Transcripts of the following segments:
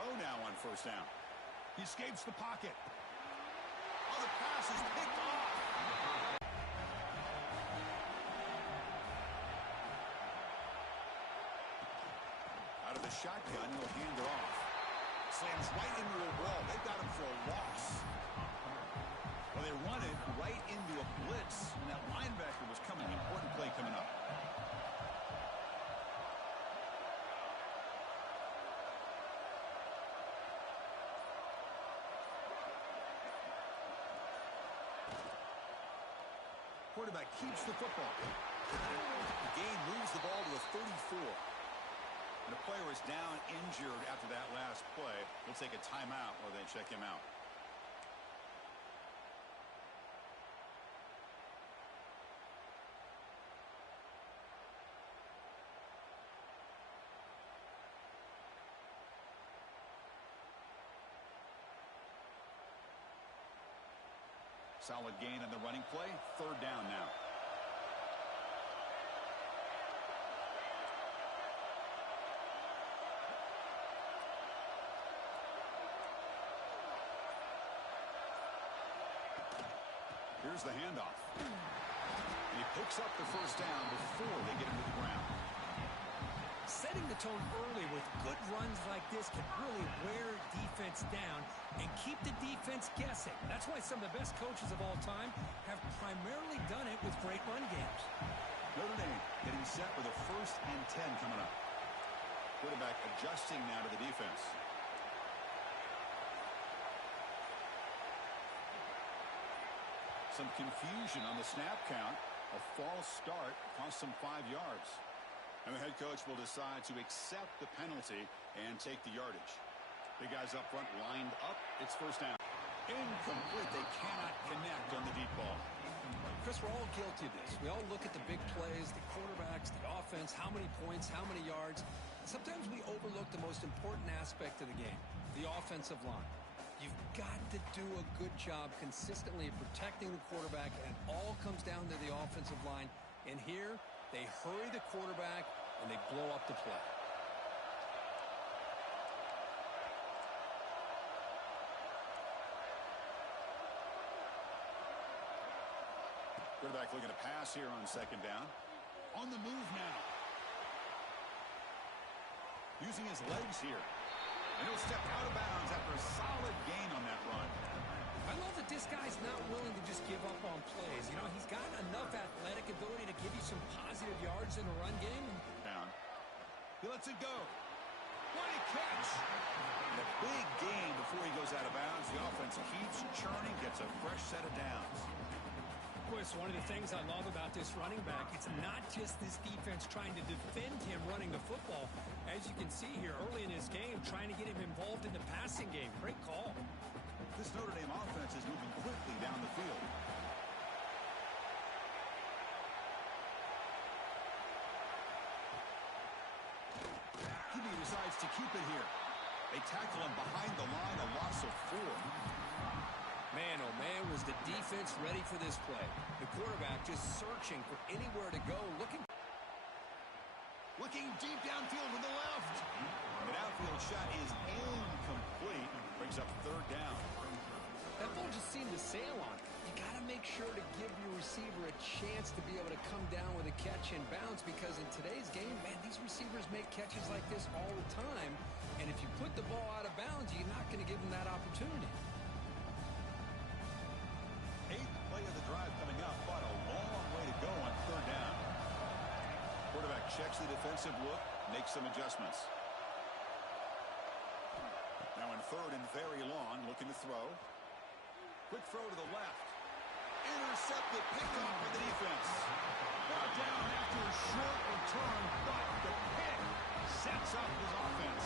throw now on first down. He escapes the pocket. Oh, the pass is picked off. Out of the shotgun, he'll hand it off. Slams right into a wall. They've got him for a loss. Well, they run it right into a blitz, and that linebacker was coming. Important play coming up. Quarterback keeps the football. The gain moves the ball to a 34. And the player is down injured after that last play. We'll take a timeout while they check him out. Solid gain on the running play. Third down now. Here's the handoff. And he picks up the first down before they get him to the ground. Setting the tone early with good runs like this can really wear defense down and keep the defense guessing. That's why some of the best coaches of all time have primarily done it with great run games. Notre Dame getting set with a 1st and 10 coming up. Quarterback adjusting now to the defense. Some confusion on the snap count. A false start cost them 5 yards. And the head coach will decide to accept the penalty and take the yardage. Big guys up front lined up. It's first down. Incomplete. They cannot connect on the deep ball. Chris, we're all guilty of this. We all look at the big plays, the quarterbacks, the offense, how many points, how many yards. Sometimes we overlook the most important aspect of the game, the offensive line. You've got to do a good job consistently of protecting the quarterback, and it all comes down to the offensive line. And here, they hurry the quarterback, and they blow up the play. Quarterback looking to pass here on second down. On the move now. Using his legs here. And he'll step out of bounds after a solid gain on that run. I love that this guy's not willing to just give up on plays. You know, he's got enough athletic ability to give you some positive yards in the run game. Down. He lets it go. What a catch! And a big gain before he goes out of bounds. The offense keeps churning, gets a fresh set of downs. Chris, one of the things I love about this running back, it's not just this defense trying to defend him running the football. As you can see here early in this game, trying to get him involved in the passing game. Great call. This Notre Dame offense is moving quickly down the field. He decides to keep it here. They tackle him behind the line, a loss of 4. Man, oh man, was the defense ready for this play. The quarterback just searching for anywhere to go, looking deep downfield to the left. An outfield shot is incomplete. Brings up third down. That ball just seemed to sail on it. You got to make sure to give your receiver a chance to be able to come down with a catch and bounce, because in today's game, man, these receivers make catches like this all the time. And if you put the ball out of bounds, you're not going to give them that opportunity. 8th play of the drive coming up, but a long way to go on third down. Quarterback checks the defensive look, makes some adjustments. Now in third and very long, looking to throw. Quick throw to the left. Intercepted, picked off by the defense. Brought down after a short return, but the pick sets up his offense.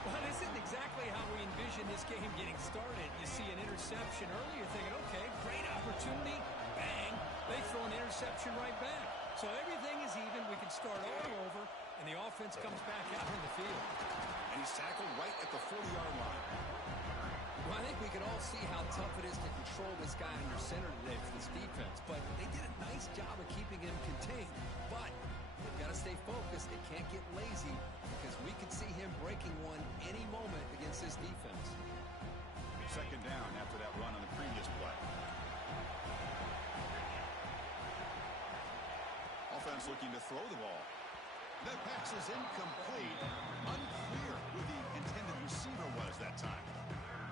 Well, this isn't exactly how we envision this game getting started. You see an interception early, you're thinking, okay, great opportunity, bang, they throw an interception right back. So everything is even, we can start all over, and the offense comes back out in the field. And he's tackled right at the 40-yard line. Well, I think we can all see how tough it is to control this guy under center today for this defense, but they did a nice job of keeping him contained. But they've got to stay stay focused. They can't get lazy because we could see him breaking one any moment against this defense. Second down after that run on the previous play. Offense looking to throw the ball. That pass is incomplete. Unclear who the intended receiver was that time.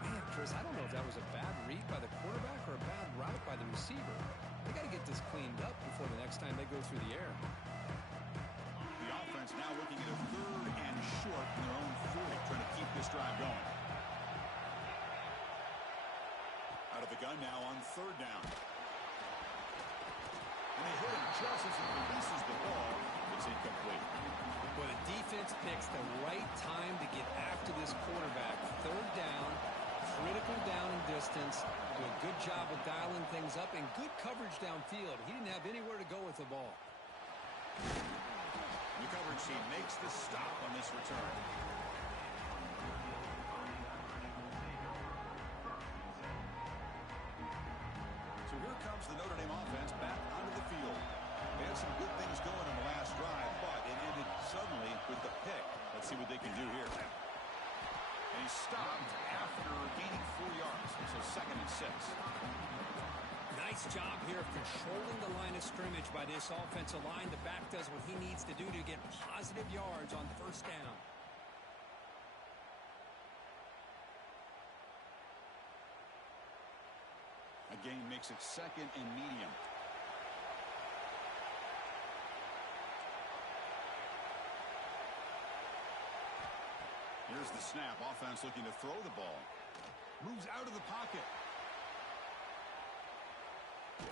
Man, Chris, I don't know if that was a bad read by the quarterback or a bad route by the receiver. They got to get this cleaned up before the next time they go through the air. The offense now looking at a 3rd and short in their own 40, trying to keep this drive going. Out of the gun now on 3rd down. And they hit him just as he releases the ball. It's incomplete. Well, the defense picks the right time to get after this quarterback. 3rd down, critical down and distance. Do a good job of dialing things up and good coverage downfield. He didn't have anywhere to go with the ball. The coverage team makes the stop on this return. So here comes the Notre Dame offense back onto the field. They had some good things going on the last drive, but it ended suddenly with the pick. Let's see what they can do here. And he stopped after gaining 4 yards, so 2nd and 6. Nice job here of controlling the line of scrimmage by this offensive line. The back does what he needs to do to get positive yards on 1st down. Again makes it 2nd and medium. Here's the snap. Offense looking to throw the ball. Moves out of the pocket. And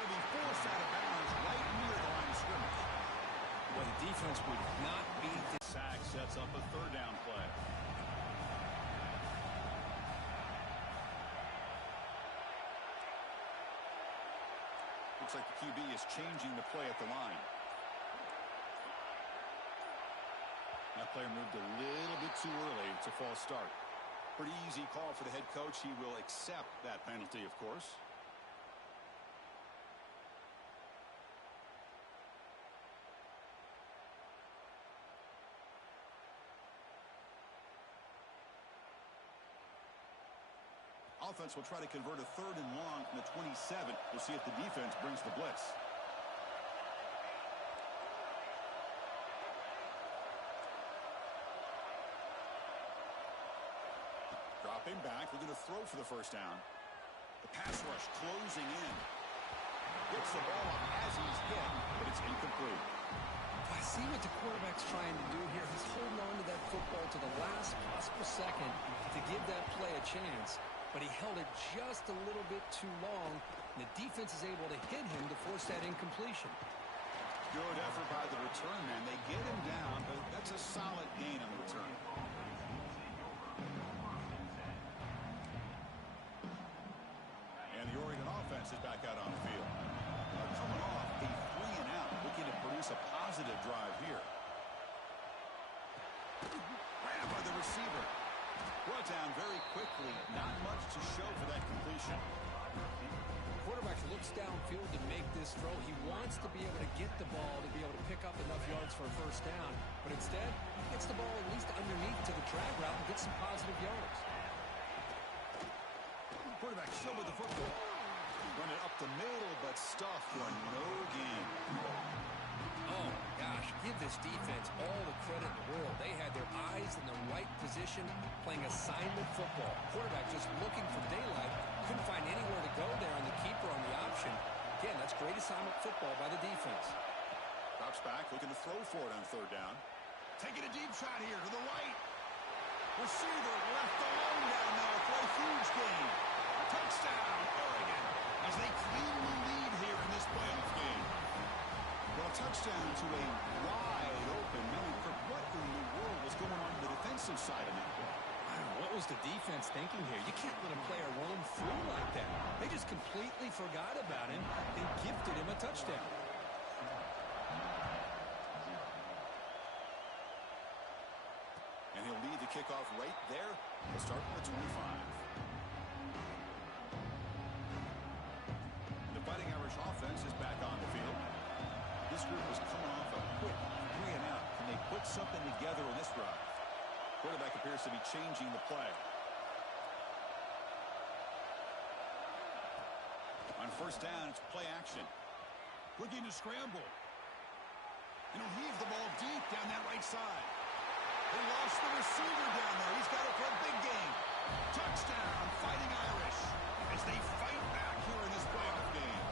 he'll be forced out of bounds right near the line of scrimmage. Well, the defense would not beat this. Sack sets up a 3rd down play. Looks like the QB is changing the play at the line. That player moved a little bit too early. It's a false start. Pretty easy call for the head coach. He will accept that penalty, of course. Offense will try to convert a 3rd and long from the 27. We'll see if the defense brings the blitz. Dropping back, looking to throw for the 1st down. The pass rush closing in. Gets the ball up as he's hit, but it's incomplete. I see what the quarterback's trying to do here. He's holding on to that football to the last possible second to give that play a chance. But he held it just a little bit too long, and the defense is able to hit him to force that incompletion. Good effort by the return man. They get him down, but that's a solid gain on the return. And the Oregon offense is back out on the field. Coming off a 3 and out, looking to produce a positive drive here. Grab by the receiver. Brought down very quickly. Not much to show for that completion. The quarterback looks downfield to make this throw. He wants to be able to get the ball to be able to pick up enough yards for a 1st down. But instead, he gets the ball at least underneath to the drag route and gets some positive yards. Quarterback still with the football. Running up the middle, but stuffed for no gain. Oh, gosh, give this defense all the credit in the world. They had their eyes in the right position, playing assignment football. Quarterback just looking for daylight. Couldn't find anywhere to go there on the keeper on the option. Again, that's great assignment football by the defense. Drops back, looking to throw for it on 3rd down. Taking a deep shot here to the right. Receiver left alone down there for a huge gain. Touchdown, Oregon, as they cleanly lead here in this playoff game. Well, a touchdown to a wide open Melly. What in the world was going on the defensive side of that play? What was the defense thinking here? You can't let a player roam through like that. They just completely forgot about him and gifted him a touchdown. And he'll lead the kickoff right there. We'll start from the 25. The Fighting Irish offense is back on the field. This group is coming off a put something together in this drive. Quarterback appears to be changing the play. On first down, it's play action. Looking to scramble. And he'll heave the ball deep down that right side. They lost the receiver down there. He's got it for a big gain. Touchdown, Fighting Irish, as they fight back here in this playoff game.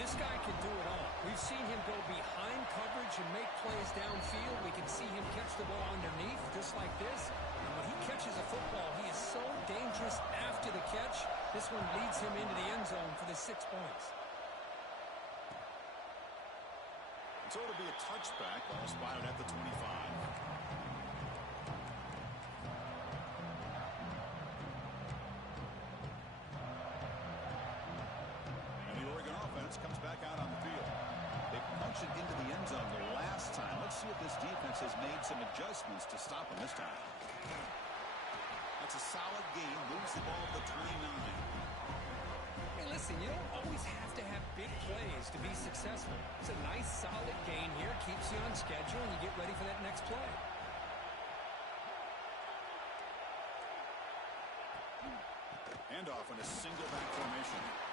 This guy can do it all. We've seen him go behind coverage and make plays downfield. We can see him catch the ball underneath, just like this. And when he catches a football, he is so dangerous after the catch. This one leads him into the end zone for the 6 points. So it'll be a touchback, ball spotted at the 25. Comes back out on the field. They punched it into the end zone the last time. Let's see if this defense has made some adjustments to stop them this time. That's a solid gain. Moves the ball to the 29. Hey, listen, you don't always have to have big plays to be successful. It's a nice, solid gain here. Keeps you on schedule, and you get ready for that next play. Handoff in a single back formation.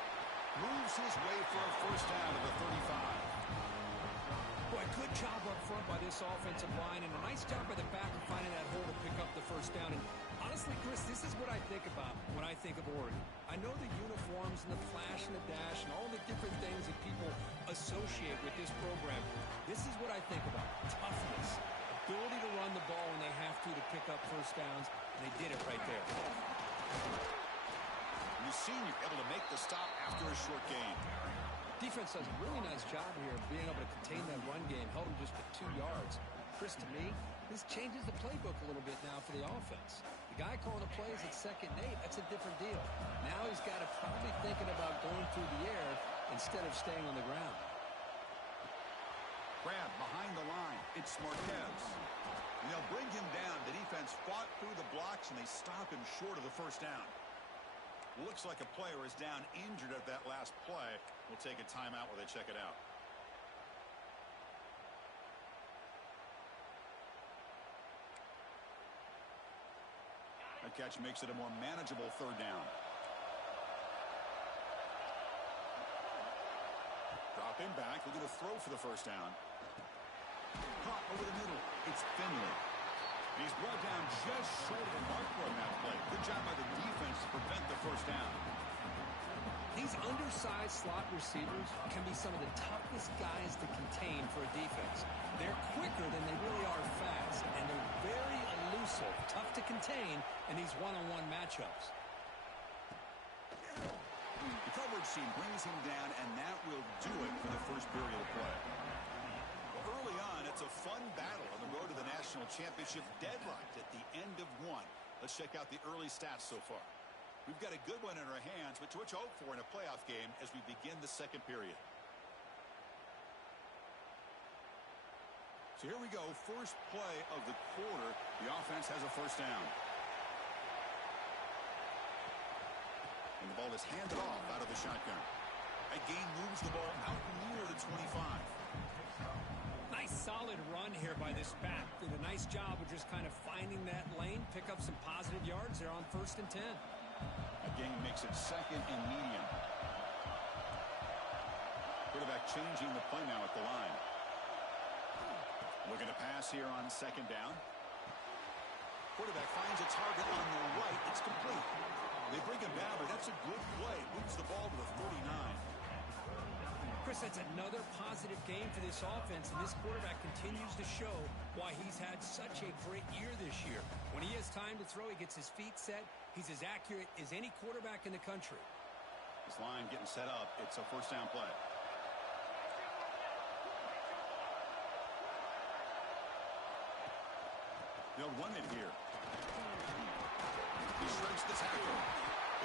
Moves his way for a first down to the 35. Boy, good job up front by this offensive line, and a nice job by the back of finding that hole to pick up the first down. And honestly, Chris, this is what I think about when I think of Oregon. I know the uniforms and the flash and the dash and all the different things that people associate with this program. This is what I think about. Toughness, ability to run the ball when they have to pick up first downs, and they did it right there. The senior able to make the stop after a short gain. Defense does a really nice job here of being able to contain that run game, held him just to 2 yards. Chris, to me, this changes the playbook a little bit now for the offense. The guy calling the plays at 2nd and 8, that's a different deal. Now he's got to probably thinking about going through the air instead of staying on the ground. Grab behind the line. It's Marquez. And they'll bring him down. The defense fought through the blocks, and they stop him short of the first down. Looks like a player is down injured at that last play. We'll take a timeout while they check it out. That catch makes it a more manageable third down. Dropping back, looking to throw for the first down. Caught over the middle. It's Finley. He's brought down just short of the marker on that play. Good job by the defense to prevent the first down. These undersized slot receivers can be some of the toughest guys to contain for a defense. They're quicker than they really are fast, and they're very elusive, tough to contain in these one-on-one matchups. The coverage team brings him down, and that will do it for the first period of play. Early on, it's a fun battle on the road to the national championship, deadlocked at the end of one. Let's check out the early stats so far. We've got a good one in our hands, but to what you hope for in a playoff game as we begin the second period. So here we go, first play of the quarter. The offense has a first down. And the ball is handed off out of the shotgun. That gain moves the ball out near the 25. Nice solid run here by this back. Did a nice job of just kind of finding that lane, pick up some positive yards there on 1st and 10. That gain makes it 2nd and medium. Quarterback changing the play now at the line. Looking to pass here on 2nd down. Quarterback finds a target on the right. It's complete. They bring him down, but that's a good play. Moves the ball to the 49. Chris, that's another positive game for this offense, and this quarterback continues to show why he's had such a great year this year. When he has time to throw, he gets his feet set. He's as accurate as any quarterback in the country. This line getting set up. It's a first down play. They'll run it here. He shreds the tackle.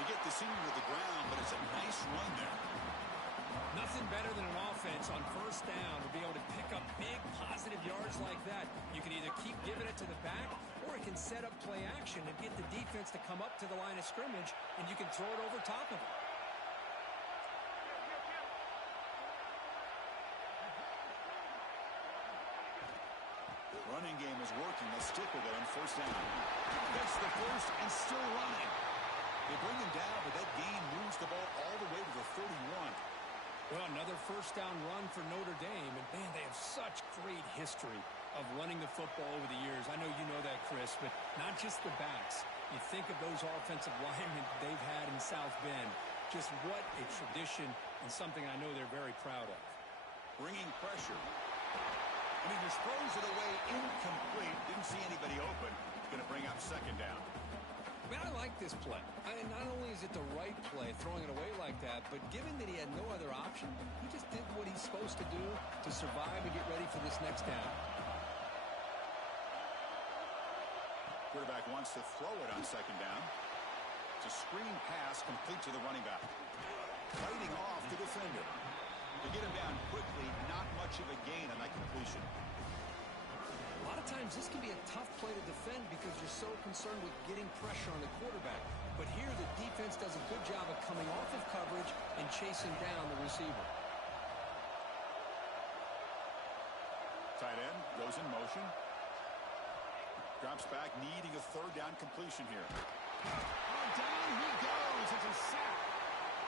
They get the senior to the ground, but it's a nice run there. Nothing better than an offense on 1st down to be able to pick up big positive yards like that. You can either keep giving it to the back, or it can set up play action and get the defense to come up to the line of scrimmage, and you can throw it over top of it. Running game is working. They'll stick with it on first down. Gets the first and still running. They bring him down, but that gain moves the ball all the way to the 31. Well, another first down run for Notre Dame. And, man, they have such great history of running the football over the years. I know you know that, Chris, but not just the backs. You think of those offensive linemen they've had in South Bend. Just what a tradition and something I know they're very proud of. Bringing pressure. And he just throws it away incomplete. Didn't see anybody open. Going to bring up second down. Man, I like this play. Not only is it the right play, throwing it away like that, but given that he had no other option, he just did what he's supposed to do to survive and get ready for this next down. Quarterback wants to throw it on second down. It's a screen pass complete to the running back. Fighting off the defender. To get him down quickly, not much of a gain on that completion. A lot of times this can be a tough play to defend because you're so concerned with getting pressure on the quarterback. But here the defense does a good job of coming off of coverage and chasing down the receiver. Tight end goes in motion. Drops back, needing a third down completion here. Oh, down he goes. It's a sack.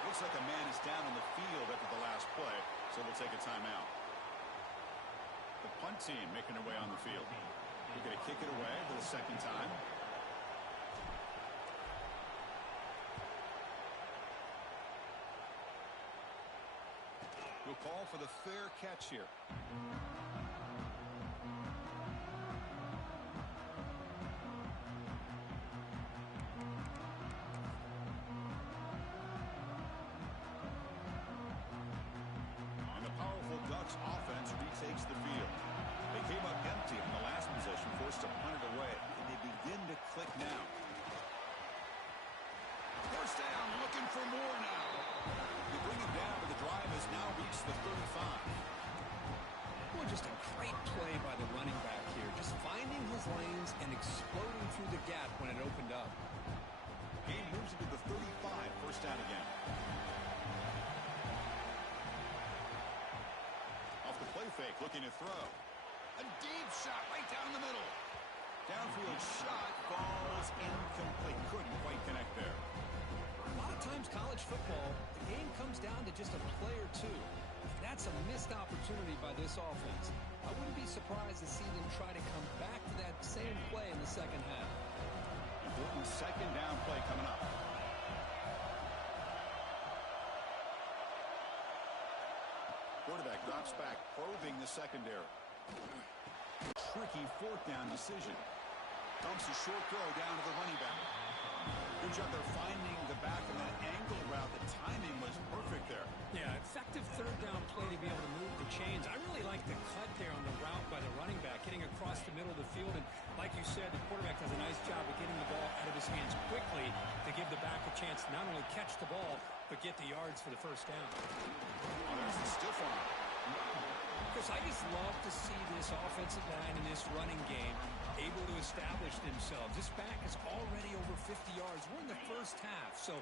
Looks like a man is down in the field after the last play, so we'll take a timeout. The punt team making their way on the field. They're going to kick it away for the second time. We'll call for the fair catch here. Offense retakes the field. They came up empty in the last possession, forced to punt it away, and they begin to click now. First down, looking for more now. They bring him down, but the drive has now reached the 35. Well, just a great play by the running back here, just finding his lanes and exploding through the gap when it opened up. Game moves into the 35, first down again. Play fake, looking to throw. A deep shot right down the middle. Downfield shot falls incomplete. Couldn't quite connect there. A lot of times college football, the game comes down to just a play or two. That's a missed opportunity by this offense. I wouldn't be surprised to see them try to come back to that same play in the second half. Important second down play coming up. Quarterback drops back, probing the secondary. Tricky fourth down decision. Dumps a short throw down to the running back. Good job there finding the back in that angle route. The timing was perfect there. Yeah, effective third down play to be able to move the chains. I really like the cut there on the route by the running back, getting across the middle of the field. And like you said, the quarterback does a nice job of getting the ball out of his hands quickly to give the back a chance to not only catch the ball, but get the yards for the first down. Oh, there's the stiff arm. Chris, I just love to see this offensive line and this running game able to establish themselves. This back is already over 50 yards. We're in the first half, so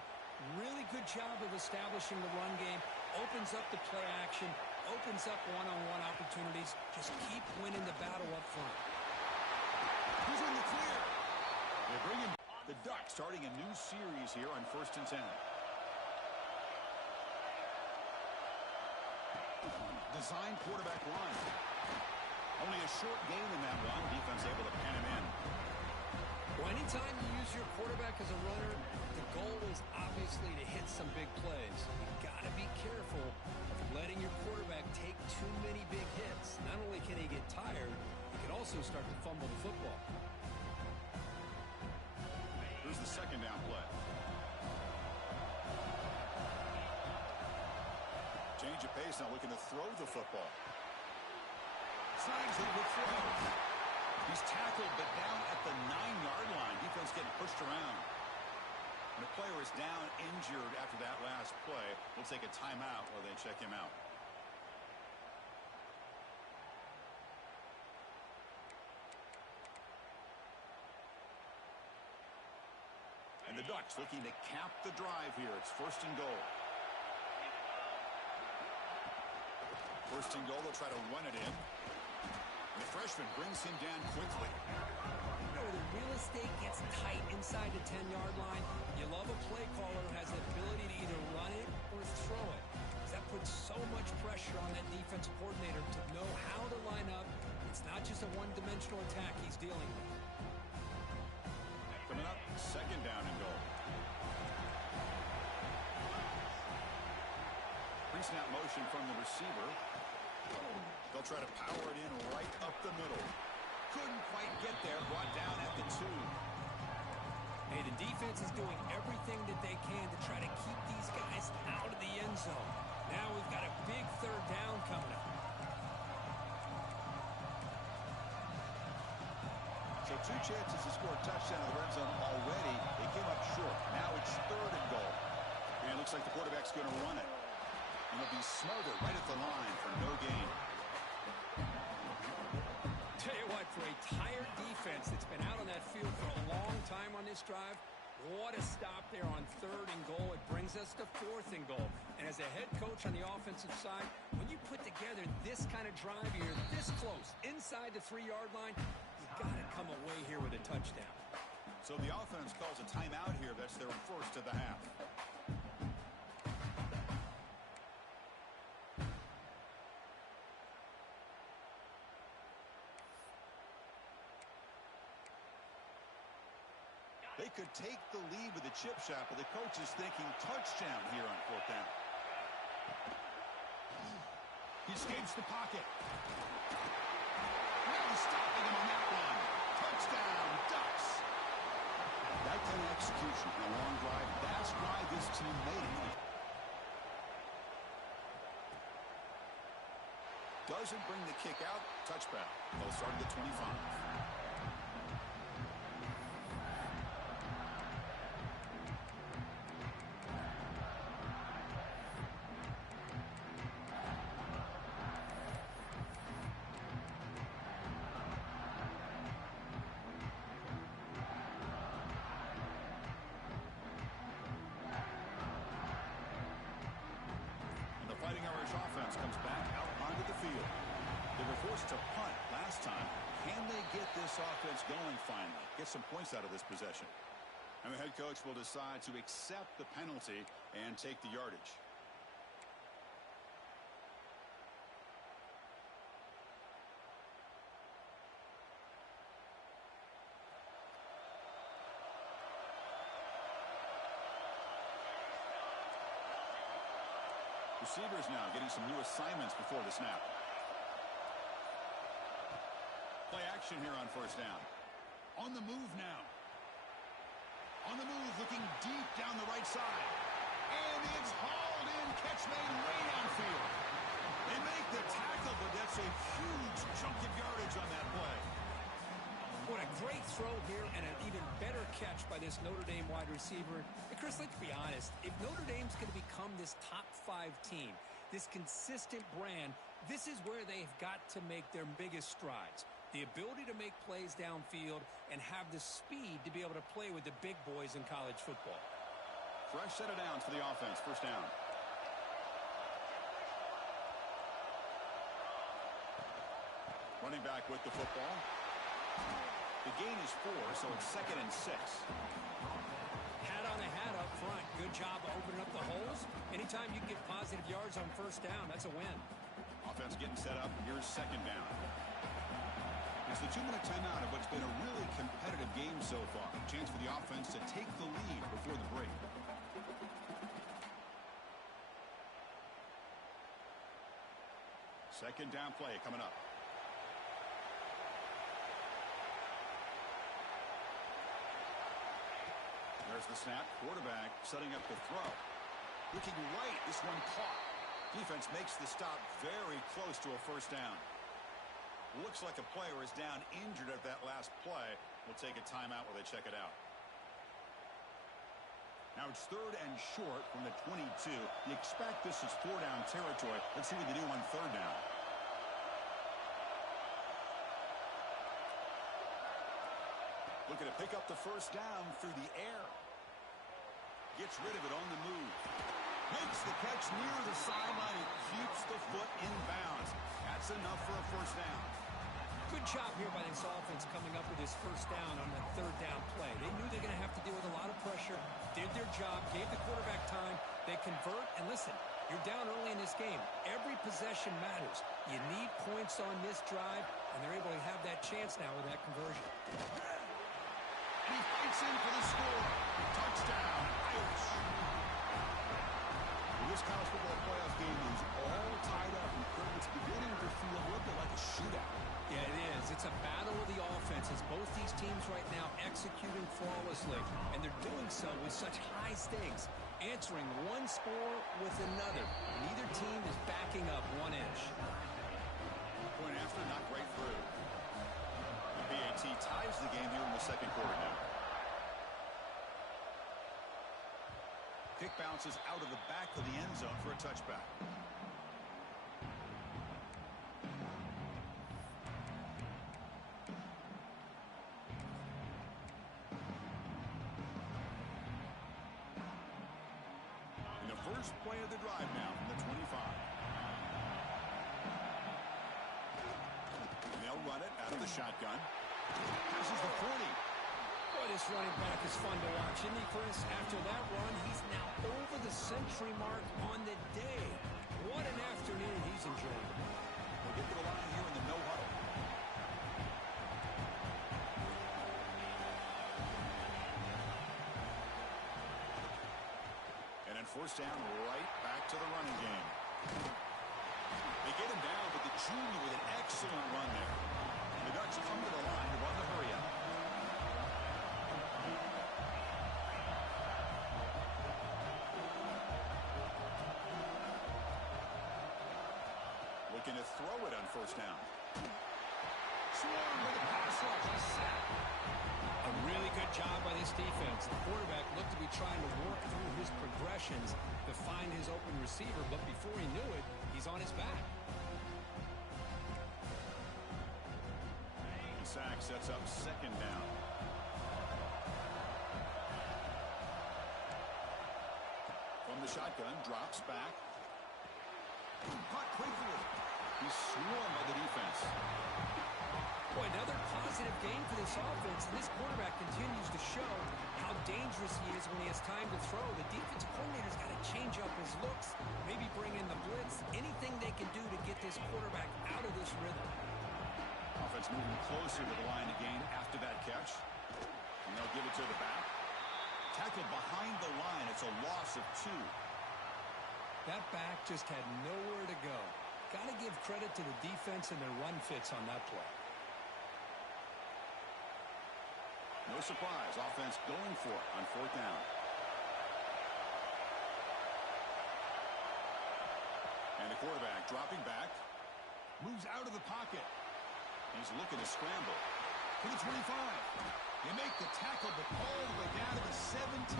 really good job of establishing the run game. Opens up the play action, opens up one-on-one opportunities. Just keep winning the battle up front. Who's in the clear? They bring in the Ducks, starting a new series here on 1st and 10. Designed quarterback run. Only a short gain in that run. Defense able to pen him in. Well, anytime you use your quarterback as a runner, the goal is obviously to hit some big plays. You've got to be careful of letting your quarterback take too many big hits. Not only can he get tired, he can also start to fumble the football. Here's the second down play. Change of pace, now looking to throw the football. Signs of the throw. He's tackled, but down at the 9-yard line. Defense getting pushed around. And the player is down injured after that last play. We'll take a timeout while they check him out. And the Ducks looking to cap the drive here. It's 1st and goal. 1st and goal, they'll try to run it in. The freshman brings him down quickly. You know, the real estate gets tight inside the 10-yard line. You love a play caller who has the ability to either run it or throw it. That puts so much pressure on that defensive coordinator to know how to line up. It's not just a one-dimensional attack he's dealing with. Coming up, second down and goal. Pre-snap motion from the receiver. They'll try to power it in right up the middle. Couldn't quite get there. Brought down at the 2. Hey, the defense is doing everything that they can to try to keep these guys out of the end zone. Now we've got a big third down coming up. So 2 chances to score a touchdown in the red zone already. They came up short. Now it's third and goal. And it looks like the quarterback's going to run it. And he'll be smothered right at the line for no gain. Tell you what, for a tired defense that's been out on that field for a long time on this drive, what a stop there on third and goal. It brings us to fourth and goal. And as a head coach on the offensive side, when you put together this kind of drive, you're this close, inside the 3-yard line, you've got to come away here with a touchdown. So the offense calls a timeout here. That's their first of the half. They could take the lead with a chip shot, but the coach is thinking touchdown here on fourth down. He escapes the pocket. Really stopping him on that one. Touchdown, Ducks. That kind of execution on a long drive, that's why this team made it. Doesn't bring the kick out. Touchback. They'll start at the 25. Fighting Irish offense comes back out onto the field. They were forced to punt last time. Can they get this offense going finally? Get some points out of this possession. And the head coach will decide to accept the penalty and take the yardage. Receivers now getting some new assignments before the snap. Play action here on first down. On the move now. On the move, looking deep down the right side. And it's hauled in. Catch made way downfield. They make the tackle, but that's a huge chunk of yardage on that play. What a great throw here and an even better catch by this Notre Dame wide receiver. And Chris, let's be honest. If Notre Dame's going to become this top 5 team, this consistent brand, this is where they've got to make their biggest strides. The ability to make plays downfield and have the speed to be able to play with the big boys in college football. Fresh set of downs for the offense. First down. Running back with the football. The gain is 4, so it's 2nd and 6. Hat on the hat up front. Good job opening up the holes. Anytime you can get positive yards on first down, that's a win. Offense getting set up. Here's second down. It's the 2-minute timeout of what's been a really competitive game so far. Chance for the offense to take the lead before the break. Second down play coming up. There's the snap. Quarterback setting up the throw. Looking right. This one caught. Defense makes the stop very close to a first down. Looks like a player is down injured at that last play. We'll take a timeout while they check it out. Now it's 3rd and short from the 22. You expect this is 4-down territory. Let's see what they do on 3rd down. Looking to pick up the first down through the air. Gets rid of it on the move. Makes the catch near the sideline and keeps the foot in bounds. That's enough for a first down. Good job here by this offense coming up with his first down on that third down play. They knew they're going to have to deal with a lot of pressure, did their job, gave the quarterback time. They convert, and listen, you're down early in this game. Every possession matters. You need points on this drive, and they're able to have that chance now with that conversion. And he fights in for the score. Touchdown, Irish. Well, this college football playoff game is all tied up, and it's beginning to feel a little bit like a shootout. Yeah, it is. It's a battle of the offenses. Both these teams right now executing flawlessly, and they're doing so with such high stakes, answering one score with another. Neither team is backing up 1 inch. Point after, not great through. The PAT ties the game here in the second quarter now. Kick bounces out of the back of the end zone for a touchback. First play of the drive now from the 25. They'll run it out of the shotgun. Passes the 40. Boy, this running back is fun to watch, isn't he, Chris? After that run, he's now over the century mark on the day. What an afternoon he's enjoying. We'll get to the line here in the no huddle. First down, right back to the running game. They get him down, but the junior with an excellent run there. The Ducks come to the line to run the hurry up. Looking to throw it on first down. Swarm with a pass rush. Sack. A really good job by this defense. The quarterback looked to be trying to work through his progressions to find his open receiver, but before he knew it, he's on his back. Ncaa sets up second down. From the shotgun, drops back. Caught quickly. He's swarmed by the defense. Boy, another positive game for this offense, and this quarterback continues to show how dangerous he is when he has time to throw. The defensive coordinator's got to change up his looks, maybe bring in the blitz, anything they can do to get this quarterback out of this rhythm. Offense moving closer to the line to gain after that catch. And they'll give it to the back. Tackled behind the line. It's a loss of 2. That back just had nowhere to go. Got to give credit to the defense and their run fits on that play. No surprise, offense going for it on fourth down. And the quarterback dropping back. Moves out of the pocket. He's looking to scramble. To the 25. They make the tackle, but all the way down to the 17.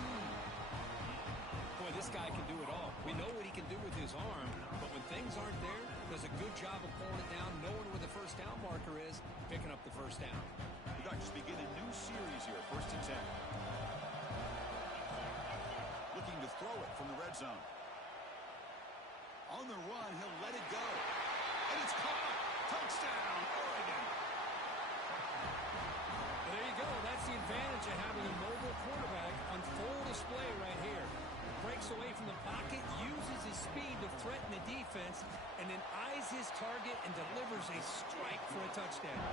Boy, this guy can do it all. We know what he can do with his arm, but when things aren't there, does a good job of pulling it down, knowing where the first down marker is, picking up the first down. The Ducks begin a new series here, 1st and 10. Looking to throw it from the red zone. On the run, he'll let it go. And it's caught. Touchdown, Oregon. Well, there you go. That's the advantage of having a mobile quarterback on full display right here. Breaks away from the pocket, uses his speed to threaten the defense, and then eyes his target and delivers a strike for a touchdown.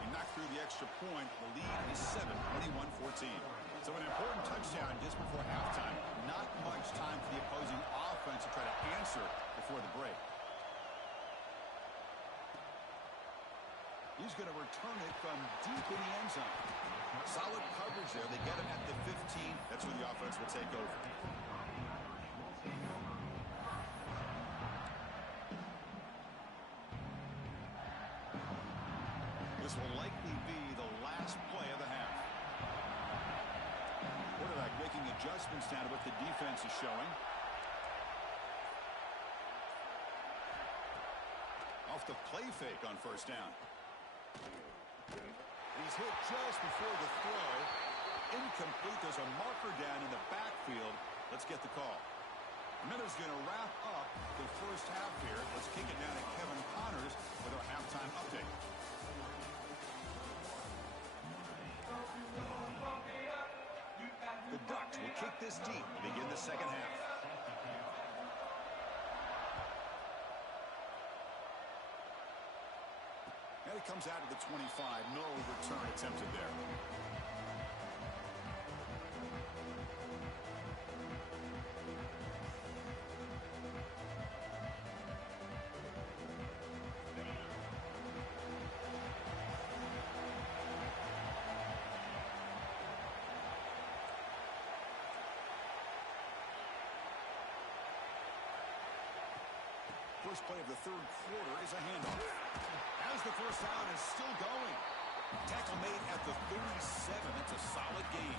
He knocked through the extra point. The lead is 7, 21-14. So an important touchdown just before halftime. Not much time for the opposing offense to try to answer before the break. He's going to return it from deep in the end zone. Solid coverage there. They get him at the 15. That's where the offense will take over. This will likely be the last play of the half. Quarterback making adjustments now to what the defense is showing. Off the play fake on first down. He's hit just before the throw. Incomplete. There's a marker down in the backfield. Let's get the call. Miller's going to wrap up the first half here. Let's kick it down to Kevin Connors with our halftime update. this deep to begin the second half. And it comes out to the 25. No return attempted there. First play of the third quarter is a handoff. As the first down is still going. Tackle made at the 37. It's a solid gain.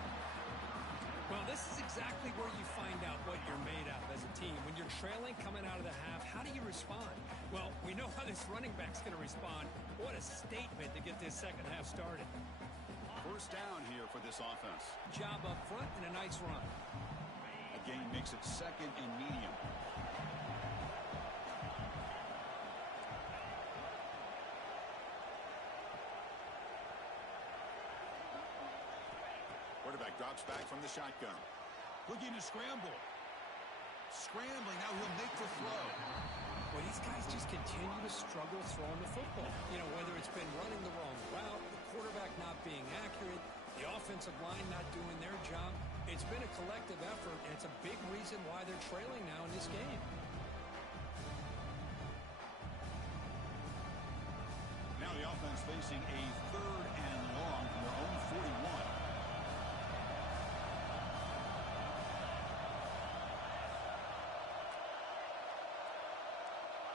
Well, this is exactly where you find out what you're made of as a team. When you're trailing coming out of the half, how do you respond? Well, we know how this running back's going to respond. What a statement to get this second half started. First down here for this offense. Job up front and a nice run. A gain makes it second and medium. Quarterback drops back from the shotgun. Looking to scramble. Scrambling. Now he'll make the throw. Well, these guys just continue to struggle throwing the football. You know, whether it's been running the wrong route, the quarterback not being accurate, the offensive line not doing their job. It's been a collective effort, and it's a big reason why they're trailing now in this game. Now the offense facing a third and long from their own 41.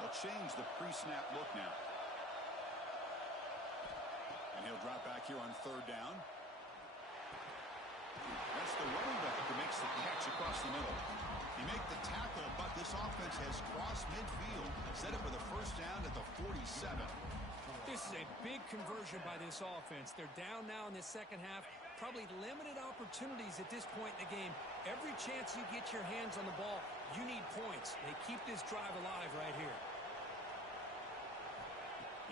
They'll change the pre-snap look now. And he'll drop back here on third down. That's the running back who makes the catch across the middle. He made the tackle, but this offense has crossed midfield. Set up for the first down at the 47. This is a big conversion by this offense. They're down now in the second half. Probably limited opportunities at this point in the game. Every chance you get your hands on the ball, you need points. They keep this drive alive right here.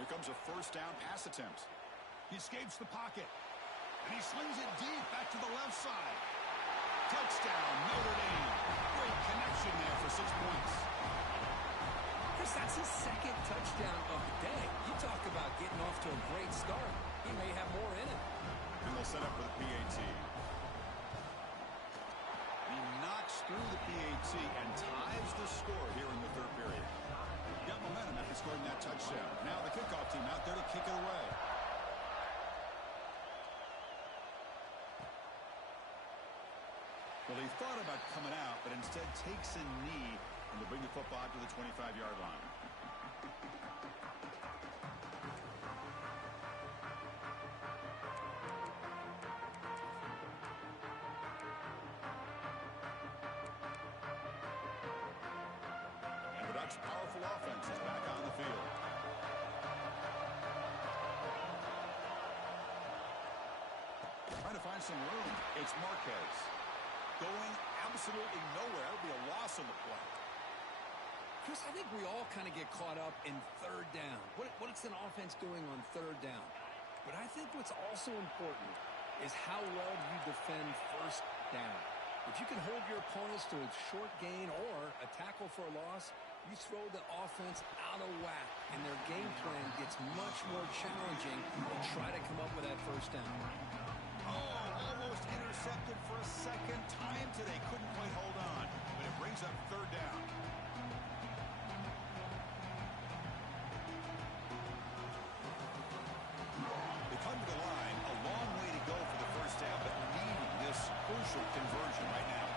Here comes a first down pass attempt. He escapes the pocket. And he slings it deep back to the left side. Touchdown, Notre Dame. Great connection there for 6 points. Chris, that's his second touchdown of the day. You talk about getting off to a great start. He may have more in it. And they'll set up for the PAT. He knocks through the PAT and ties the score here in the third period. Got momentum after scoring that touchdown. Now the kickoff team out there to kick it away. Well, he thought about coming out, but instead takes a knee and will bring the football to the 25-yard line. And the Ducks' powerful offense is back on the field. Trying to find some room. It's Marquez. Going absolutely nowhere. It'll be a loss on the play. Chris, I think we all kind of get caught up in third down. What's an offense doing on third down? But I think what's also important is how well you defend first down. If you can hold your opponents to a short gain or a tackle for a loss, you throw the offense out of whack, and their game plan gets much more challenging to try to come up with that first down. Almost intercepted for a second time today. Couldn't quite hold on, but it brings up third down. They come to the line. A long way to go for the first down, but needing this crucial conversion right now.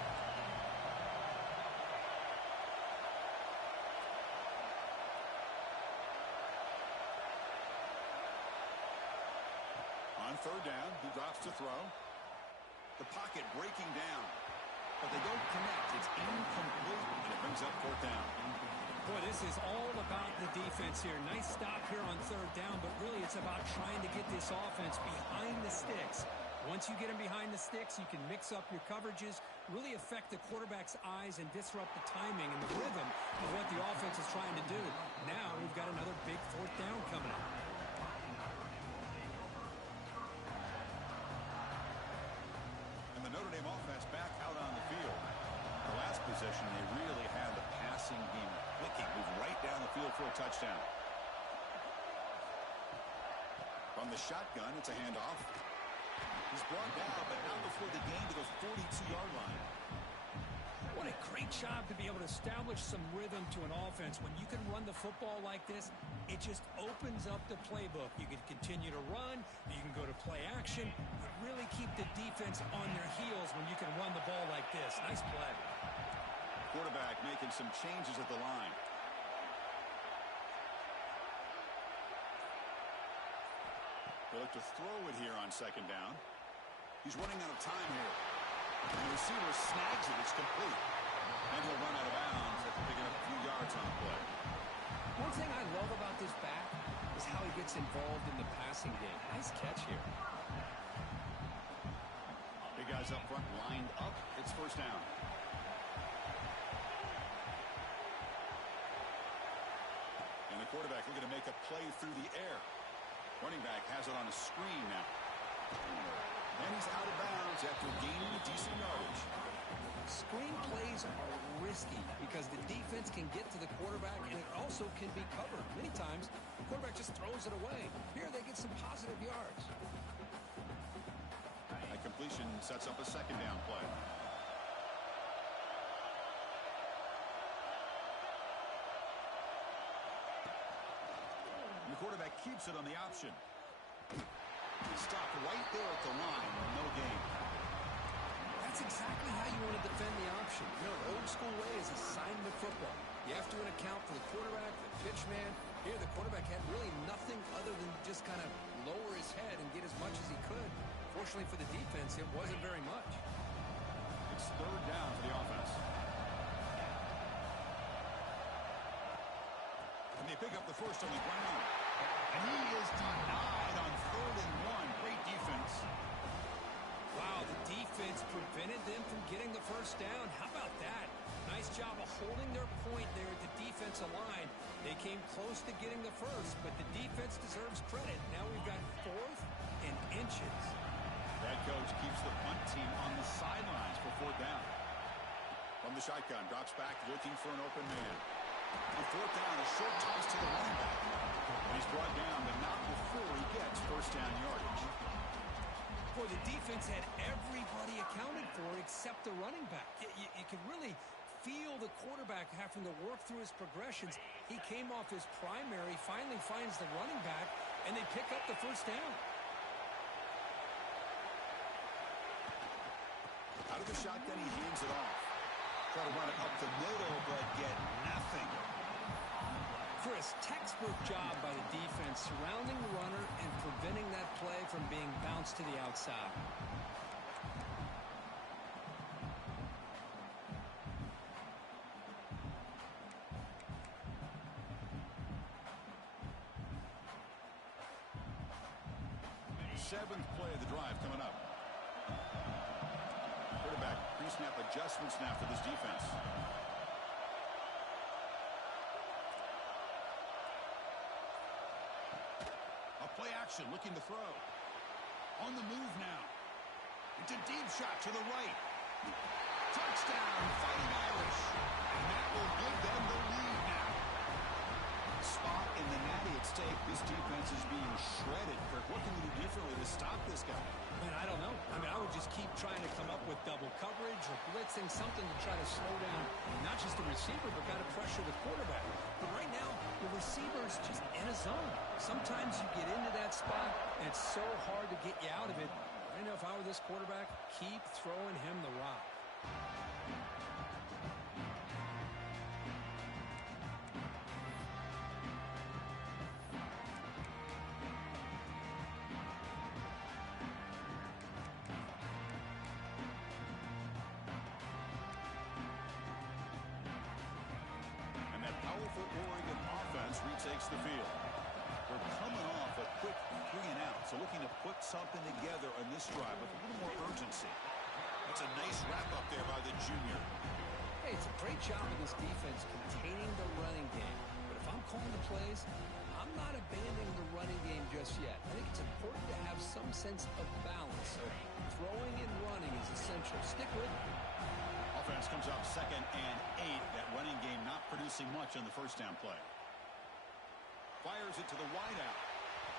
On third down, he drops to throw. The pocket breaking down. But they don't connect. It's incomplete. And it brings up fourth down. Boy, this is all about the defense here. Nice stop here on third down, but really it's about trying to get this offense behind the sticks. Once you get them behind the sticks, you can mix up your coverages, really affect the quarterback's eyes and disrupt the timing and the rhythm of what the offense is trying to do. Now we've got another big fourth down coming up. And the Notre Dame offense back out on the field. possession. They really had the passing game clicking. Move right down the field for a touchdown. From the shotgun, it's a handoff. He's brought down, but not before the gain to the 42-yard line. What a great job to be able to establish some rhythm to an offense. When you can run the football like this, it just opens up the playbook. You can continue to run, you can go to play action, but really keep the defense on their heels when you can run the ball like this. Nice play. Quarterback making some changes at the line. They look to throw it here on second down. He's running out of time here. And the receiver snags it. It's complete. And he'll run out of bounds after picking up a few yards on the play. One thing I love about this back is how he gets involved in the passing game. Nice catch here. Big guys up front lined up. It's first down. And the quarterback looking to make a play through the air. Running back has it on a screen now. And he's out of bounds after gaining decent yardage. Screen plays are risky because the defense can get to the quarterback and it also can be covered. Many times, the quarterback just throws it away. Here they get some positive yards. A completion sets up a second down play. And the quarterback keeps it on the option. Stop right there at the line. No gain. That's exactly how you want to defend the option. You know, an old school way is assignment football. You have to account for the quarterback, the pitch man. Here, the quarterback had really nothing other than just kind of lower his head and get as much as he could. Fortunately for the defense, it wasn't very much. It's third down for the offense. And they pick up the first on the ground. And he is denied on 3rd and 1. Great defense. Wow, the defense prevented them from getting the first down. How about that? Nice job of holding their point there at the defensive line. They came close to getting the first, but the defense deserves credit. Now we've got 4th and inches. Head coach keeps the punt team on the sidelines for 4th down. From the shotgun, drops back looking for an open man. On 4th down, a short toss to the running back. And he's brought down, but not before he gets first down yardage. Boy, the defense had everybody accounted for except the running back. You could really feel the quarterback having to work through his progressions. He came off his primary, finally finds the running back, and they pick up the first down. Out of the shotgun, he hands it off. Try to run it up the middle, but get nothing. Chris, textbook job by the defense surrounding the runner and preventing that play from being bounced to the outside. Seventh play of the drive coming up. Quarterback pre-snap adjustments now for this defense. A play action looking to throw. On the move now. It's a deep shot to the right. Touchdown, Fighting Irish. And that will give them the lead now. Spot in the natty at stake. This defense is being shredded. Kirk, what can we do differently to stop this guy? Man, I don't know. I mean, I would just keep trying to come up with double coverage or blitzing, something to try to slow down not just the receiver, but got to pressure the quarterback. But right now, the receiver's just in a zone. Sometimes you get into that spot, and it's so hard to get you out of it. I know if I were this quarterback, keep throwing him the rock. Oregon offense retakes the field. We're coming off a quick 3 and out, so looking to put something together on this drive with a little more urgency. That's a nice wrap-up there by the junior. Hey, it's a great job of this defense containing the running game. But if I'm calling the plays, I'm not abandoning the running game just yet. I think it's important to have some sense of balance. So throwing and running is essential. Stick with it. Offense Offense comes up 2nd and 8. That running game not producing much on the first down play. Fires it to the wideout.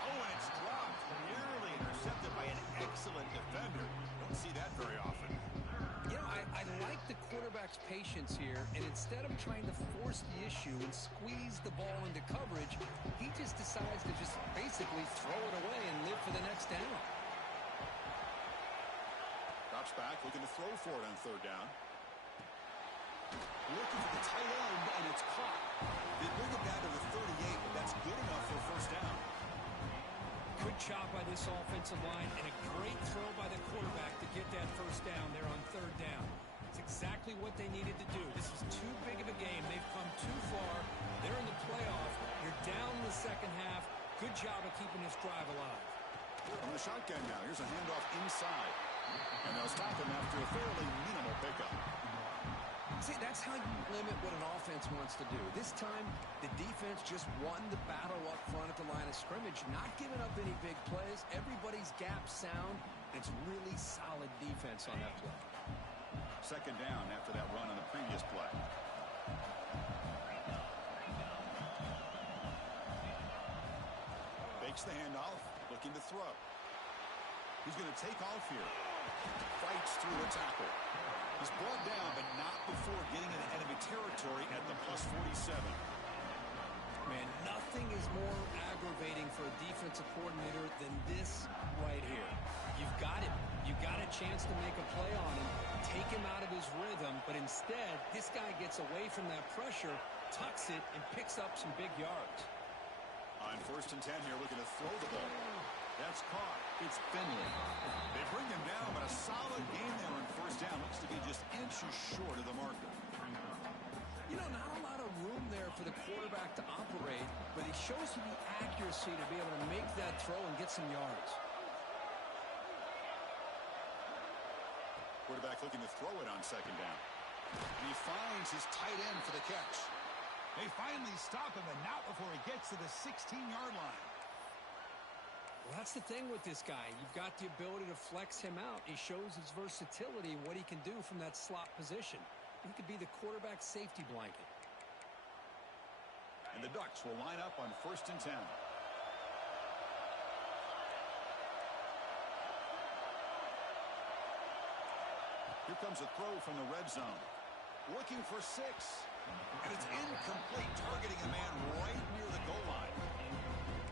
Oh, and it's dropped. Nearly intercepted by an excellent defender. Don't see that very often. You know, I like the quarterback's patience here, and instead of trying to force the issue and squeeze the ball into coverage, he just decides to just basically throw it away and live for the next down. Drops back, looking to throw for it on 3rd down. Looking for the tight end, and it's caught. They bring it down to the 38, but that's good enough for a first down. Good job by this offensive line and a great throw by the quarterback to get that first down there on 3rd down. It's exactly what they needed to do. This is too big of a game. They've come too far. They're in the playoff. You're down in the second half. Good job of keeping this drive alive. On the shotgun now, here's a handoff inside. And they'll stop him after a fairly minimal pickup. See, that's how you limit what an offense wants to do. This time, the defense just won the battle up front at the line of scrimmage, not giving up any big plays. Everybody's gap sound. It's really solid defense on that play. 2nd down after that run on the previous play. Fakes the handoff, looking to throw. He's going to take off here. Fights through a tackle. He's brought down, but not before getting into enemy territory at the +47. Man, nothing is more aggravating for a defensive coordinator than this right here. You've got him. You've got a chance to make a play on him, take him out of his rhythm, but instead, this guy gets away from that pressure, tucks it, and picks up some big yards. On 1st and 10 here, looking to throw the ball. That's caught. It's Finley. They bring him down, but a solid game there on 1st down. Looks to be just inches short of the marker. You know, not a lot of room there for the quarterback to operate, but he shows you the accuracy to be able to make that throw and get some yards. Quarterback looking to throw it on 2nd down. And he finds his tight end for the catch. They finally stop him, and not before he gets to the 16-yard line. Well, that's the thing with this guy. You've got the ability to flex him out. He shows his versatility and what he can do from that slot position. He could be the quarterback's safety blanket. And the Ducks will line up on 1st and 10. Here comes a throw from the red zone. Looking for 6. And it's incomplete, targeting a man right near the goal line.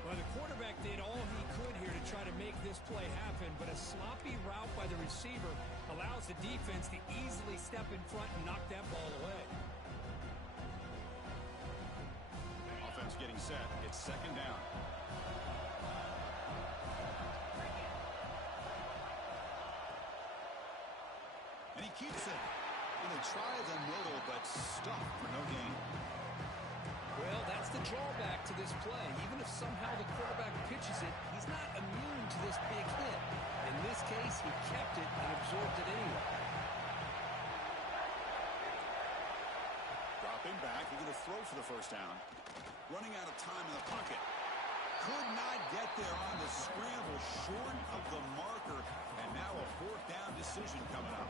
Well, the quarterback did all he could here to try to make this play happen, but a sloppy route by the receiver allows the defense to easily step in front and knock that ball away. Offense getting set. It's 2nd down. And he keeps it. Going to try the middle, but stuffed for no gain. Well, that's the drawback to this play. Even if somehow the quarterback pitches it, he's not immune to this big hit. In this case, he kept it and absorbed it anyway. Dropping back, looking to throw for the first down. Running out of time in the pocket. Could not get there on the scramble, short of the marker. And now a 4th down decision coming up.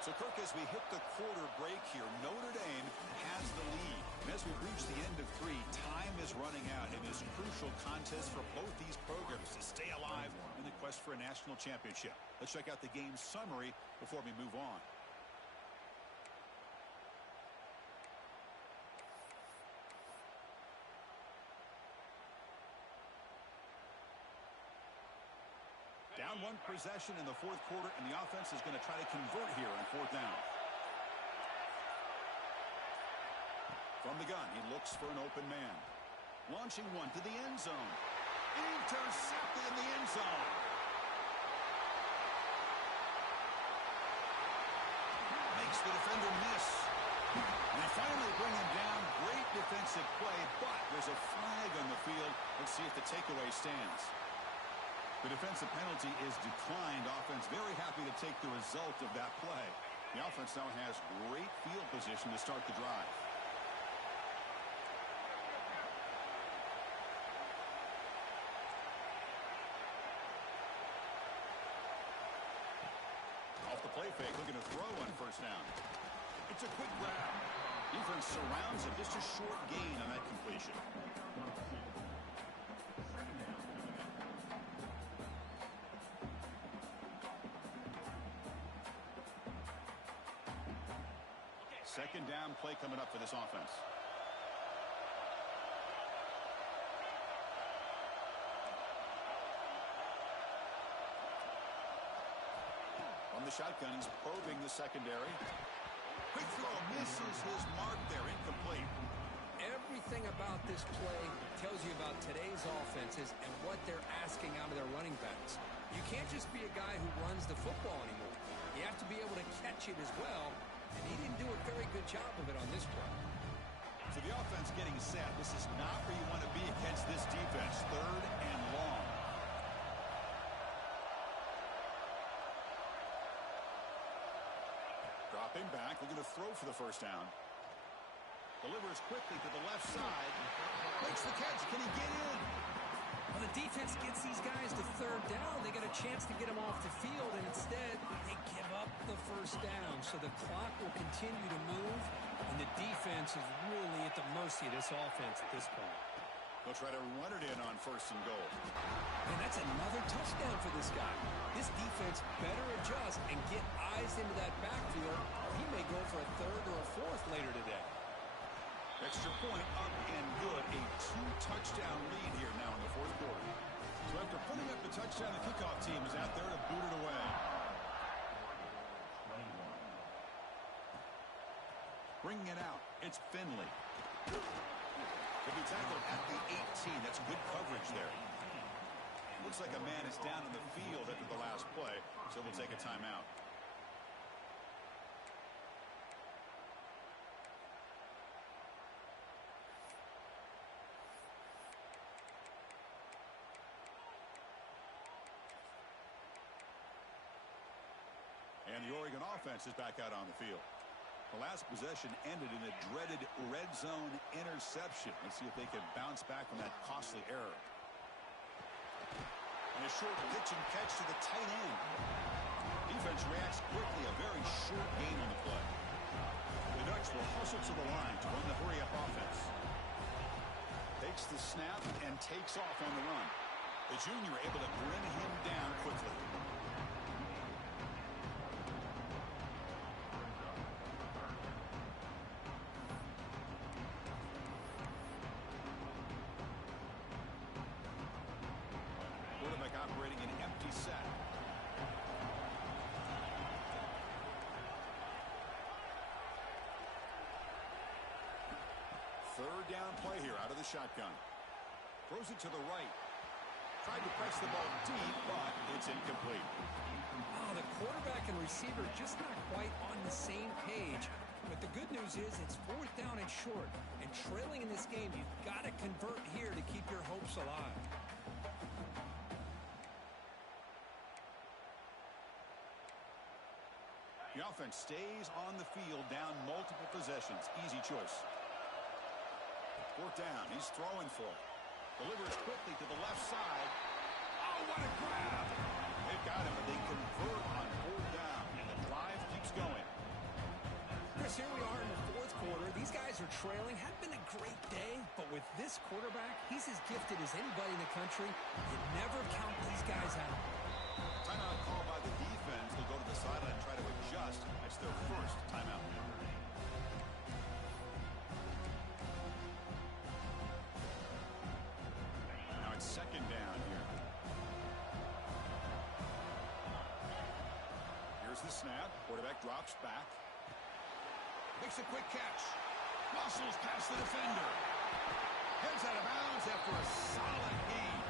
So, Kirk, as we hit the quarter break here, Notre Dame has the lead. And as we reach the end of 3, time is running out in this crucial contest for both these programs to stay alive in the quest for a national championship. Let's check out the game summary before we move on. Down 1 possession in the 4th quarter, and the offense is going to try to convert here on 4th down. From the gun, he looks for an open man. Launching one to the end zone. Intercepted in the end zone. Makes the defender miss. And they finally bring him down. Great defensive play, but there's a flag on the field. Let's see if the takeaway stands. The defensive penalty is declined. Offense very happy to take the result of that play. The offense now has great field position to start the drive. fake, looking to throw on first down. It's a quick grab. Defense surrounds him. Just a short gain on that completion. Second down play coming up for this offense. On the shotgun, he's probing the secondary. Quick throw misses his mark there, incomplete. Everything about this play tells you about today's offenses and what they're asking out of their running backs. You can't just be a guy who runs the football anymore. You have to be able to catch it as well, and he didn't do a very good job of it on this play. So the offense getting set. This is not where you want to be against this defense. Third and long. Dropping back, looking to throw for the first down. Delivers quickly to the left side. Makes the catch. Can he get in? Well, the defense gets these guys to third down. They got a chance to get them off the field, and instead they give up the first down. So the clock will continue to move, and the defense is really at the mercy of this offense at this point. They'll try to run it in on first and goal. And that's another touchdown for this guy. This defense better adjust and get eyes into that backfield, or he may go for a third or a fourth later today. Extra point up and good. A 2-touchdown lead here now in the fourth quarter. So after putting up the touchdown, the kickoff team is out there to boot it away. Bringing it out. It's Finley. He'll be tackled at the 18. That's good coverage there. Looks like a man is down in the field after the last play, so we'll take a timeout. And the Oregon offense is back out on the field. The last possession ended in a dreaded red zone interception. Let's see if they can bounce back from that costly error. And a short pitch and catch to the tight end. Defense reacts quickly. A very short gain on the play. The Ducks will hustle to the line to run the hurry-up offense. Takes the snap and takes off on the run. The junior able to bring him down quickly. Operating an empty set. Third down play here out of the shotgun. Throws it to the right. Tried to press the ball deep, but it's incomplete. Oh, the quarterback and receiver just not quite on the same page. But the good news is it's fourth down and short. And trailing in this game, you've got to convert here to keep your hopes alive. The offense stays on the field, down multiple possessions. Easy choice. Fourth down. He's throwing for it. Delivers quickly to the left side. Oh, what a grab! They've got him, but they convert on fourth down. And the drive keeps going. Chris, here we are in the fourth quarter. These guys are trailing. Had been a great day, but with this quarterback, he's as gifted as anybody in the country. You never count these guys out. Timeout call by the defense. They'll go to the sideline and try to adjust. That's their first timeout. Now it's second down here. Here's the snap. Quarterback drops back. Makes a quick catch. Muscles past the defender. Heads out of bounds after a solid gain.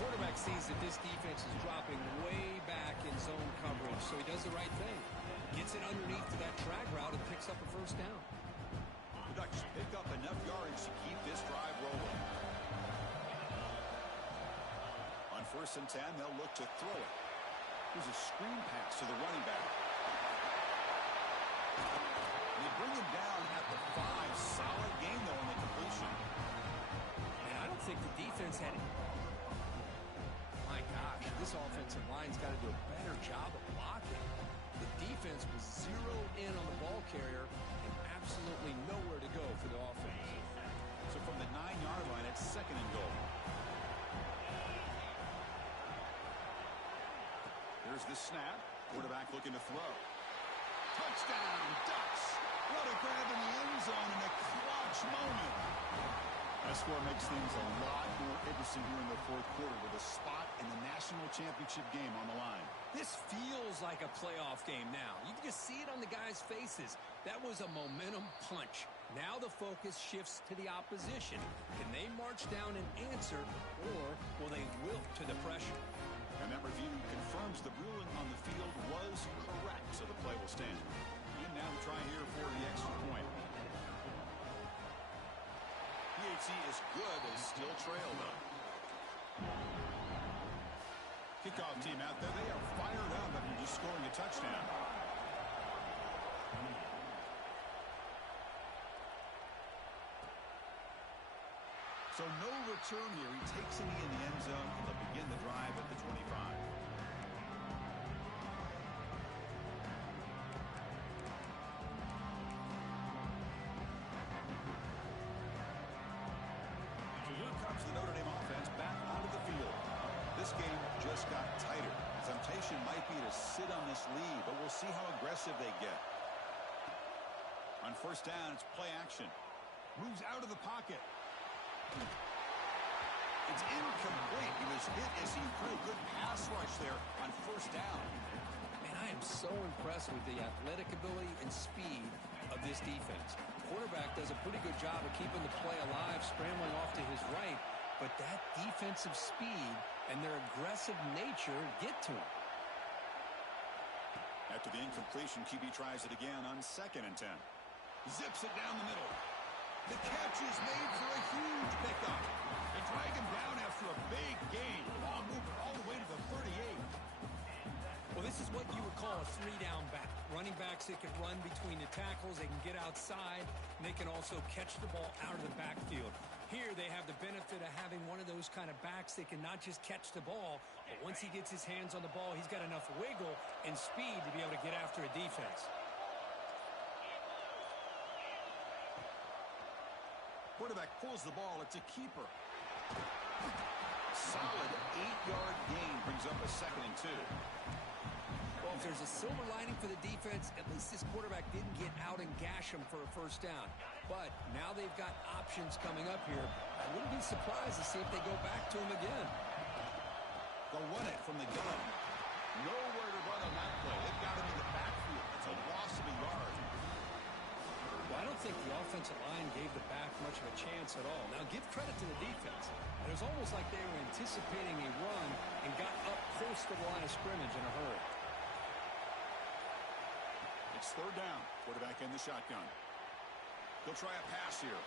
Quarterback sees that this defense is dropping way back in zone coverage, so he does the right thing. Gets it underneath to that drag route and picks up a first down. The Ducks pick up enough yards to keep this drive rolling. On 1st and 10, they'll look to throw it. Here's a screen pass to the running back. They bring him down at the 5. Solid game, though, on the completion. And I don't think the defense had it. My gosh, this offensive line's got to do a better job of blocking. The defense was zeroed in on the ball carrier and absolutely nowhere to go for the offense. So from the 9-yard line, it's 2nd and goal. Here's the snap. Quarterback looking to throw. Touchdown, Ducks. What a grab in the end zone in a clutch moment. That score makes things a lot more interesting here in the 4th quarter with a spot in the national championship game on the line. This feels like a playoff game now. You can just see it on the guys' faces. That was a momentum punch. Now the focus shifts to the opposition. Can they march down and answer, or will they wilt to the pressure? And that review confirms the ruling on the field was correct, so the play will stand. And now to try here for the extra point. PAT is good, but still trail, though. Kickoff team out there. They are fired up after just scoring a touchdown. So no return here. He takes a knee in the end zone, and they'll begin the drive at the 25. So here comes the Notre Dame offense back onto the field. This game just got tighter. The temptation might be to sit on this lead, but we'll see how aggressive they get. On 1st down, it's play action. Moves out of the pocket. It's incomplete. He was hit as he threw a good pass rush there on 1st down. Man, I am so impressed with the athletic ability and speed of this defense. Quarterback does a pretty good job of keeping the play alive, scrambling off to his right, but that defensive speed and their aggressive nature get to him. After the incompletion, QB tries it again on 2nd and 10. Zips it down the middle. The catch is made for a huge pickup. They drag him down after a big gain. Ball moving all the way to the 38. Well, this is what you would call a 3-down back. Running backs that can run between the tackles, they can get outside, and they can also catch the ball out of the backfield. Here they have the benefit of having one of those kind of backs that can not just catch the ball, but once he gets his hands on the ball, he's got enough wiggle and speed to be able to get after a defense. Quarterback pulls the ball. It's a keeper. Solid 8-yard gain brings up a 2nd and 2. Well, if there's a silver lining for the defense, at least this quarterback didn't get out and gash him for a 1st down. But now they've got options coming up here. I wouldn't be surprised to see if they go back to him again. They'll run it from the gun. Nowhere to run on that play. They've got him in the backfield. It's a loss of a yard. Well, I don't think the offensive line gave the back much of a chance at all. Now, give credit to the defense. It was almost like they were anticipating a run and got up close to the line of scrimmage in a hurry. It's 3rd down. Quarterback in the shotgun. He'll try a pass here.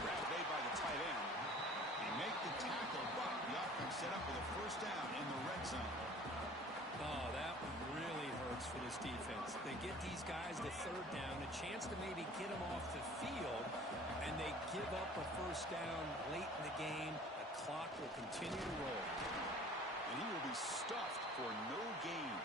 Grab made by the tight end. They make the tackle, but the offense set up with a 1st down in the red zone. Oh, that one really hurts for this defense. They get these guys to 3rd down, a chance to maybe get them off the field, and they give up a 1st down late in the game. The clock will continue to roll. And he will be stuffed for no gain.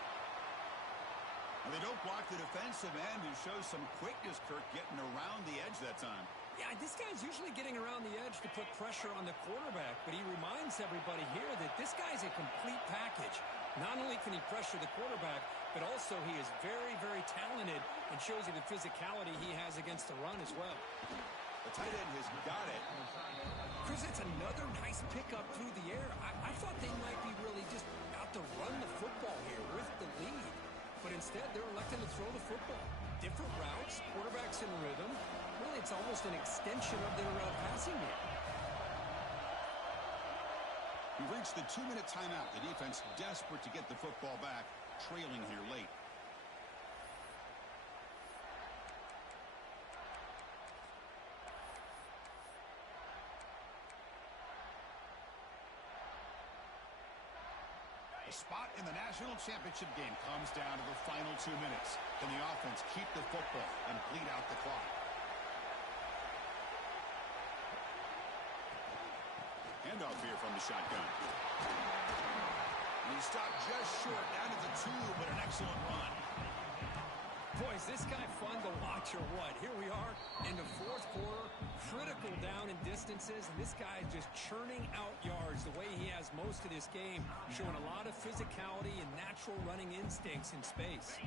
And they don't block the defensive end, who shows some quickness, Kirk, getting around the edge that time. Yeah, this guy's usually getting around the edge to put pressure on the quarterback, but he reminds everybody here that this guy's a complete package. Not only can he pressure the quarterback, but also he is very, very talented and shows you the physicality he has against the run as well. The tight end has got it. Chris, it's another nice pickup through the air. I thought they might be really just out to run the football here with the lead. But instead, they're electing to throw the football. Different routes, quarterbacks in rhythm. Really, it's almost an extension of their passing game. We've reached the 2-minute timeout. The defense desperate to get the football back, trailing here late. The spot in the national championship game comes down to the final 2 minutes. Can the offense keep the football and bleed out the clock? Handoff here from the shotgun. And he stopped just short, down to the 2, but an excellent run. Boy, is this guy fun to watch or what? Here we are in the fourth quarter, critical down in distances, and this guy is just churning out yards the way he has most of this game, showing a lot of physicality and natural running instincts in space.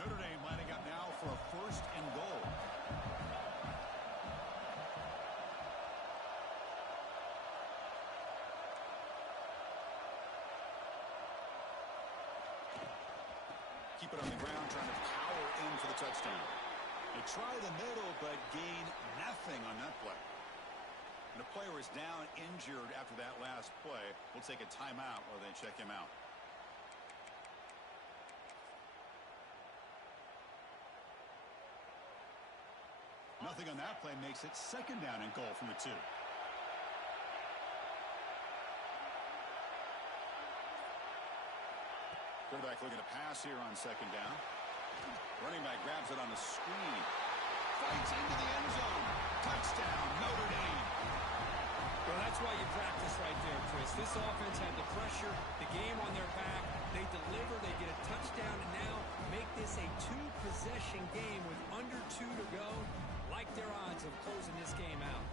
Notre Dame lining up now for a 1st and goal. Keep it on the ground, trying to power in for the touchdown. They try the middle, but gain nothing on that play. And the player is down injured after that last play. We'll take a timeout while they check him out. Nothing on that play makes it 2nd down and goal from the 2. Quarterback looking to pass here on 2nd down. Running back grabs it on the screen. Fights into the end zone. Touchdown, Notre Dame. Well, that's why you practice right there, Chris. This offense had the pressure, the game on their back. They deliver, they get a touchdown, and now make this a 2-possession game with under 2 to go. Like their odds of closing this game out.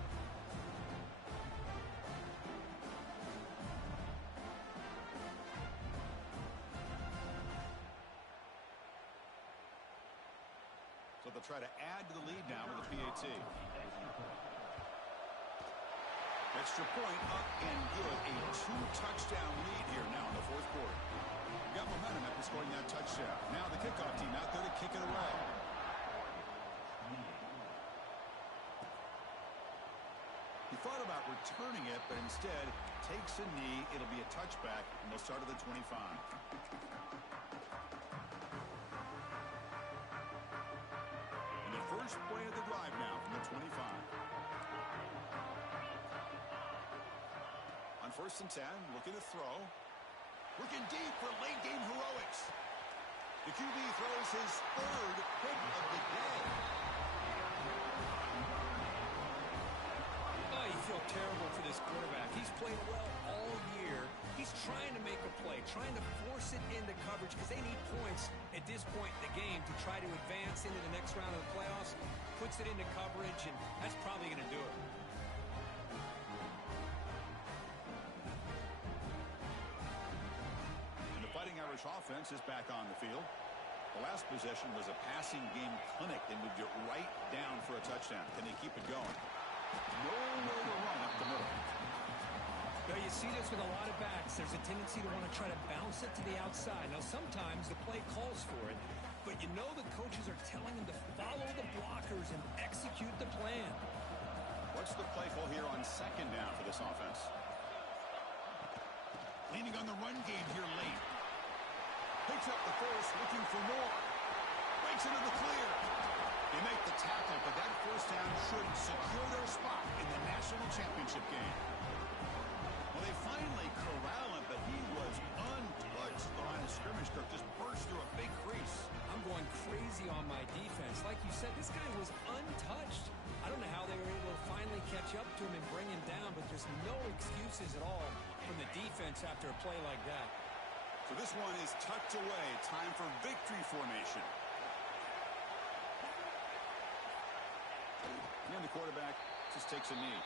So they'll try to add to the lead now with the PAT. Extra point up and good. A 2-touchdown lead here now in the 4th quarter. We've got momentum after scoring that touchdown. Now the kickoff team out there to kick it away. He thought about returning it, but instead takes a knee. It'll be a touchback, and they'll start at the 25. And the first play of the drive now from the 25. On 1st and 10, looking to throw. Looking deep for late-game heroics. The QB throws his 3rd pick of the day. Oh, you feel terrible for this quarterback. He's played well all year. He's trying to make a play, trying to force it into coverage because they need points at this point in the game to try to advance into the next round of the playoffs. Puts it into coverage, and that's probably going to do it. And the Fighting Irish offense is back on the field. The last possession was a passing game clinic. They moved it right down for a touchdown. Can they keep it going? Nowhere to run up the middle. Now, you see this with a lot of backs. There's a tendency to want to try to bounce it to the outside. Now, sometimes the play calls for it, but you know the coaches are telling them to follow the blockers and execute the plan. What's the play call here on 2nd down for this offense? Leaning on the run game here late. Picks up the first, looking for more. Breaks into the clear. They make the tackle, but that 1st down should secure their spot in the national championship game. Well, they finally corral him, but he was untouched. The line of scrimmage, Kirk, just burst through a big crease. I'm going crazy on my defense. Like you said, this guy was untouched. I don't know how they were able to finally catch up to him and bring him down, but there's no excuses at all from the defense after a play like that. So this one is tucked away. Time for victory formation. And the quarterback just takes a knee.